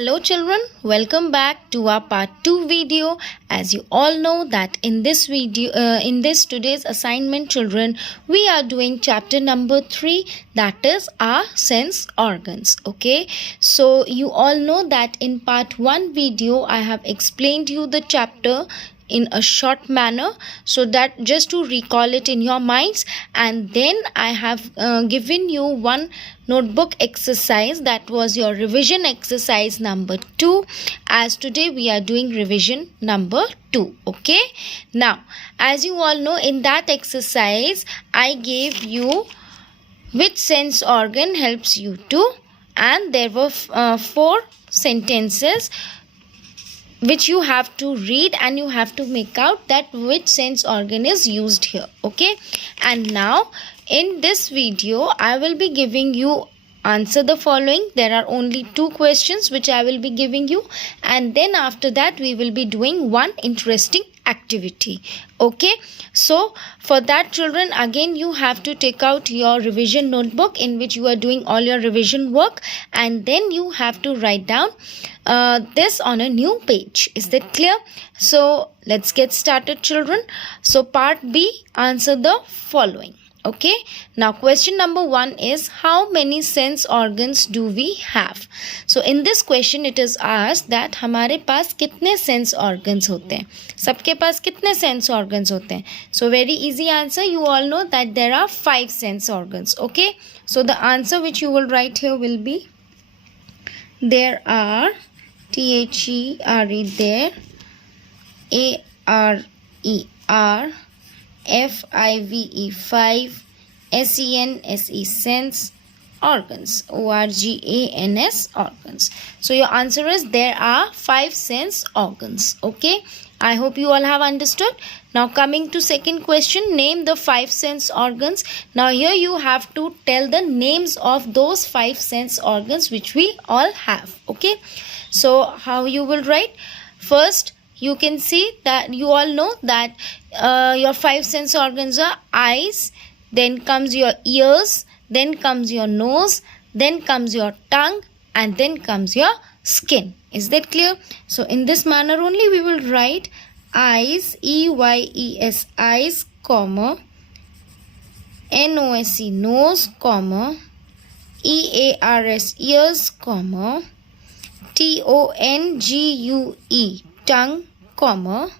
Hello children, welcome back to our part 2 video. As you all know that in this video in this today's assignment children, we are doing chapter number 3, that is our sense organs. Okay, so you all know that in part 1 video I have explained you the chapter in a short manner, so that just to recall it in your minds, and then I have given you one notebook exercise, that was your revision exercise number 2, as today we are doing revision number 2. Okay, now as you all know, in that exercise I gave you which sense organ helps you to, and there were 4 sentences which you have to read, and you have to make out that which sense organ is used here. Okay, and now in this video I will be giving you answer the following. There are only 2 questions which I will be giving you, and then after that we will be doing one interesting activity. Okay, so for that children, again you have to take out your revision notebook in which you are doing all your revision work, and then you have to write down this on a new page. Is that clear? So let's get started children. So part B, answer the following. Okay, now question number 1 is, how many sense organs do we have? So in this question it is asked that हमारे पास कितने sense organs होते हैं, सबके पास कितने sense organs होते हैं. So very easy answer, you all know that there are 5 sense organs. Okay, so the answer which you will write here will be, there are THERE, there, ARER, FIVE, 5, SENSE, sense, organs, ORGANS, organs. So your answer is, there are 5 sense organs. Okay, I hope you all have understood. Now coming to second question, name the 5 sense organs. Now here you have to tell the names of those 5 sense organs which we all have. Okay, so how you will write? First, you can see that you all know that your 5 sense organs are eyes, then comes your ears, then comes your nose, then comes your tongue, and then comes your skin. Is that clear? So in this manner only we will write eyes, EYES, eyes, comma, NOSE, nose, comma, EARS, ears, comma, TONGUE, tongue, comma,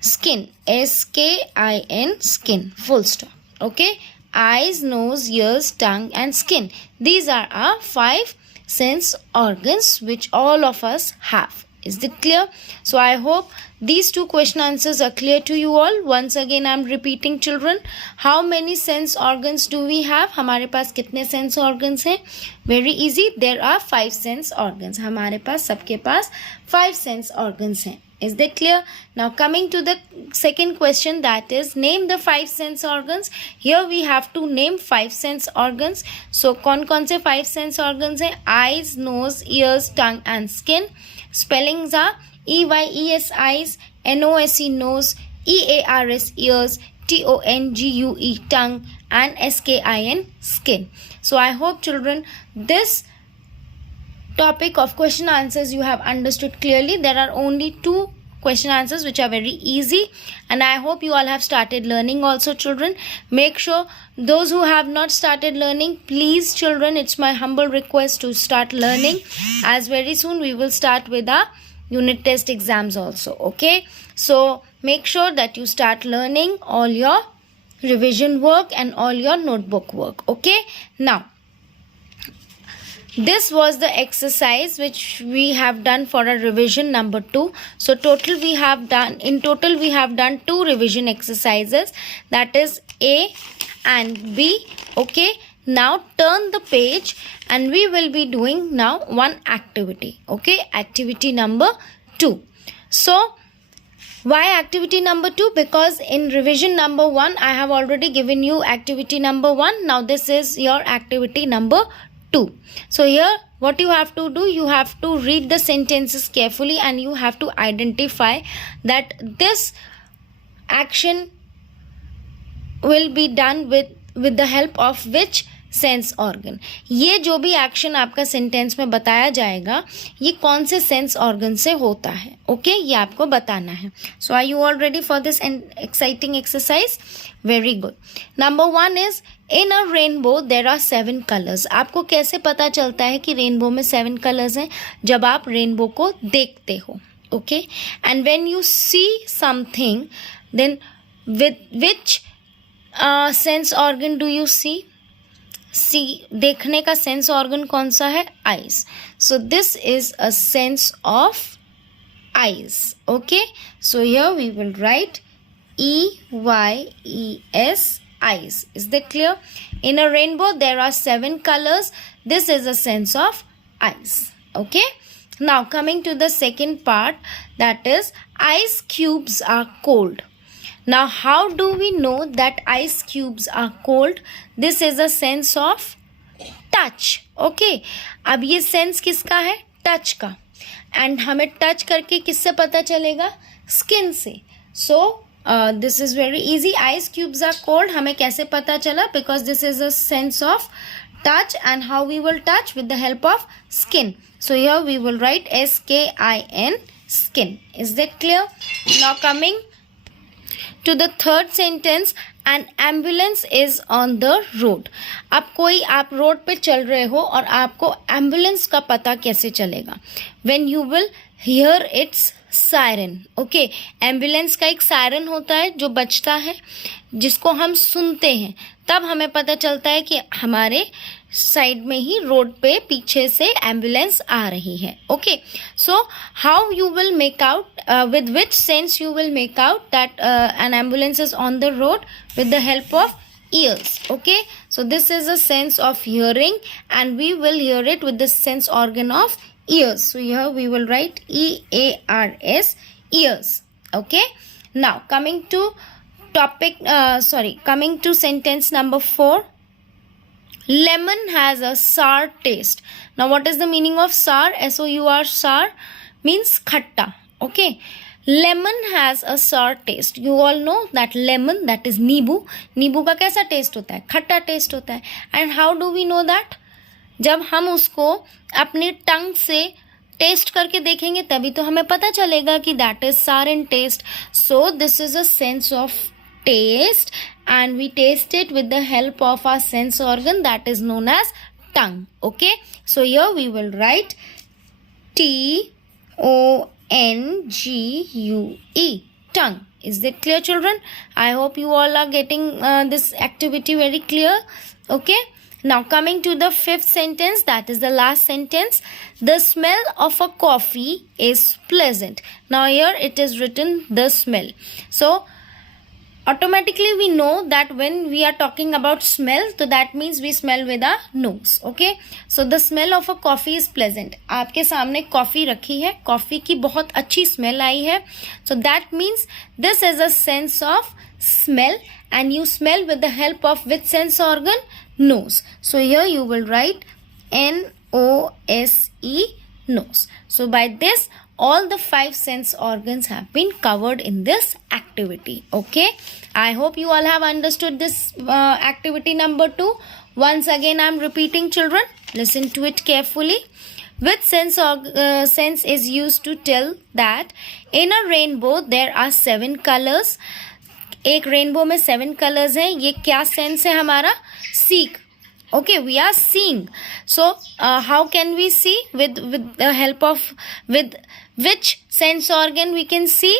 skin, SKIN, skin, full stop. Okay, eyes, nose, ears, tongue and skin. These are our 5 sense organs which all of us have. Is that clear? So I hope these 2 question answers are clear to you all. Once again I am repeating children, how many sense organs do we have? हमारे पास कितने sense organs हैं? Very easy, there are 5 sense organs. हमारे पास सबके पास 5 sense organs हैं. Is that clear? Now coming to the second question, that is, name the 5 sense organs. Here we have to name 5 sense organs. So कौन से 5 sense organs हैं? Eyes, nose, ears, tongue and skin. Spellings are EYES, eyes, NOSE, nose, EARS, ears, TONGUE, tongue and SKIN, skin. So I hope children this topic of question answers you have understood clearly. There are only 2 question answers which are very easy, and I hope you all have started learning also children. Make sure those who have not started learning, please children, it's my humble request to start learning, as very soon we will start with our unit test exams also. Okay, so make sure that you start learning all your revision work and all your notebook work. Okay, now this was the exercise which we have done for a revision number 2. So in total we have done 2 revision exercises, that is A and B. Okay, now turn the page and we will be doing now one activity. Okay, activity number 2. So why activity number 2? Because in revision number 1 I have already given you activity number 1. Now this is your activity number 2. So here what you have to do, you have to read the sentences carefully and you have to identify that this action will be done with the help of which sense organ. ये जो भी action आपका sentence में बताया जाएगा ये कौन से सेंस ऑर्गन से होता है, ओके ये आपको बताना है। So are you all ready for this exciting exercise? Very good. Number 1 is in a rainbow there are 7 colours. आपको कैसे पता चलता है कि रेनबो में 7 कलर्स हैं? जब आप रेनबो को देखते हो, okay. And when you see something then which sense organ do you see? देखने का सेंस ऑर्गन कौन सा है? Eyes. So this is a sense of eyes, okay. So here we will write EYES, eyes. Is that clear? In a rainbow there are 7 colors. This is a sense of eyes, okay. Now coming to the second part, that is ice cubes are cold. Now how do we know that ice cubes are cold? This is a sense of touch, okay. अब ये sense किसका है? touch का। and हमें touch करके किससे पता चलेगा? skin से। so this is very easy. Ice cubes are cold. हमें कैसे पता चला? Because this is a sense of touch, and how we will touch? With the help of skin. So here we will write SKIN, skin. Is that clear? Now coming to the third sentence, an ambulance is on the road. अब कोई आप road पे चल रहे हो और आपको ambulance का पता कैसे चलेगा? When you will hear its siren, okay. Ambulance का एक सायरन होता है जो बजता है, जिसको हम सुनते हैं, तब हमें पता चलता है कि हमारे साइड में ही रोड पे पीछे से एम्बुलेंस आ रही है, okay. So how you will make out, with which sense you will make out that N ambulance is on the road? With the help of ears, okay. So this is a sense of hearing, and we will hear it with the sense organ of ears. So here we will write EARS, ears, okay. Now coming to coming to sentence number 4, lemon has a sour taste. Now what is the meaning of sour? SOUR, sour means khatta, okay. Lemon has a sour taste. You all know that lemon, that is नींबू, नींबू का कैसा test होता है? खट्टा test होता है। And how do we know that? जब हम उसको अपनी टंग से टेस्ट करके देखेंगे तभी तो हमें पता चलेगा कि that is sour in taste. So this is a sense of taste, and we taste it with the help of our sense organ that is known as tongue, okay. So here we will write TONGUE, tongue. Is that clear, children? I hope you all are getting this activity very clear, okay. Now coming to the fifth sentence, that is the last sentence, the smell of a coffee is pleasant. Now here it is written the smell. So automatically we know that when we are talking about smell, so that means we smell with our nose, okay. So the smell of a coffee is pleasant. आपके सामने coffee रखी है, coffee की बहुत अच्छी smell आई है, so that means this is a sense of smell, and you smell with the help of which sense organ? Nose. So here you will write NOSE, nose. So by this all the 5 sense organs have been covered in this activity, okay. I hope you all have understood this activity number 2. Once again I am repeating, children, listen to it carefully. Which sense is used to tell that in a rainbow there are 7 colors? एक rainbow में 7 colours हैं, ये क्या sense है हमारा? Seek, okay. We are seeing. So how can we see? With the help of, with which sense organ we can see?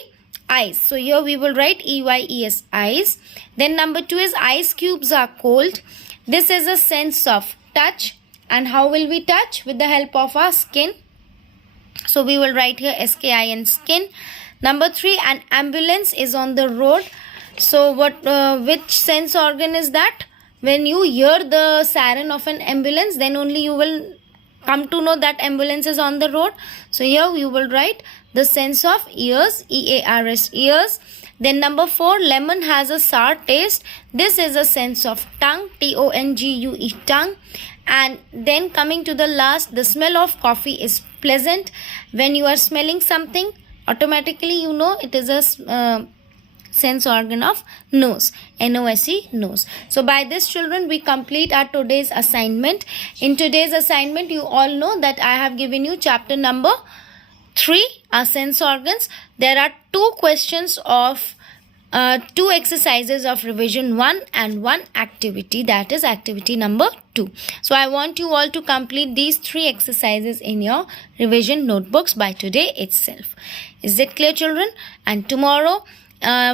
Eyes. So here we will write EYES, eyes. Then number 2 is ice cubes are cold. This is a sense of touch, and how will we touch? With the help of our skin. So we will write here SKIN, skin. Number 3, an ambulance is on the road. So which sense organ is that? When you hear the siren of an ambulance, then only you will come to know that ambulance is on the road. So here you will write the sense of ears, EARS, ears. Then number 4, lemon has a sour taste. This is a sense of tongue, TONGUE, tongue. And then coming to the last, the smell of coffee is pleasant. When you are smelling something, automatically you know it is a sense organ of nose. N-O-S-E, nose. So by this, children, we complete our today's assignment. In today's assignment, you all know that I have given you chapter number 3, our sense organs. There are 2 questions of 2 exercises of revision 1 and 1 activity, that is activity number 2. So I want you all to complete these 3 exercises in your revision notebooks by today itself. Is it clear, children? And tomorrow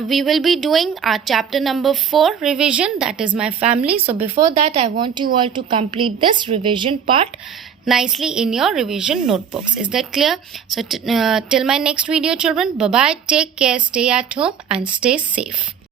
we will be doing our chapter number 4 revision, that is my family. So before that, I want you all to complete this revision part nicely in your revision notebooks. Is that clear? So till my next video, children, bye bye, take care, stay at home and stay safe.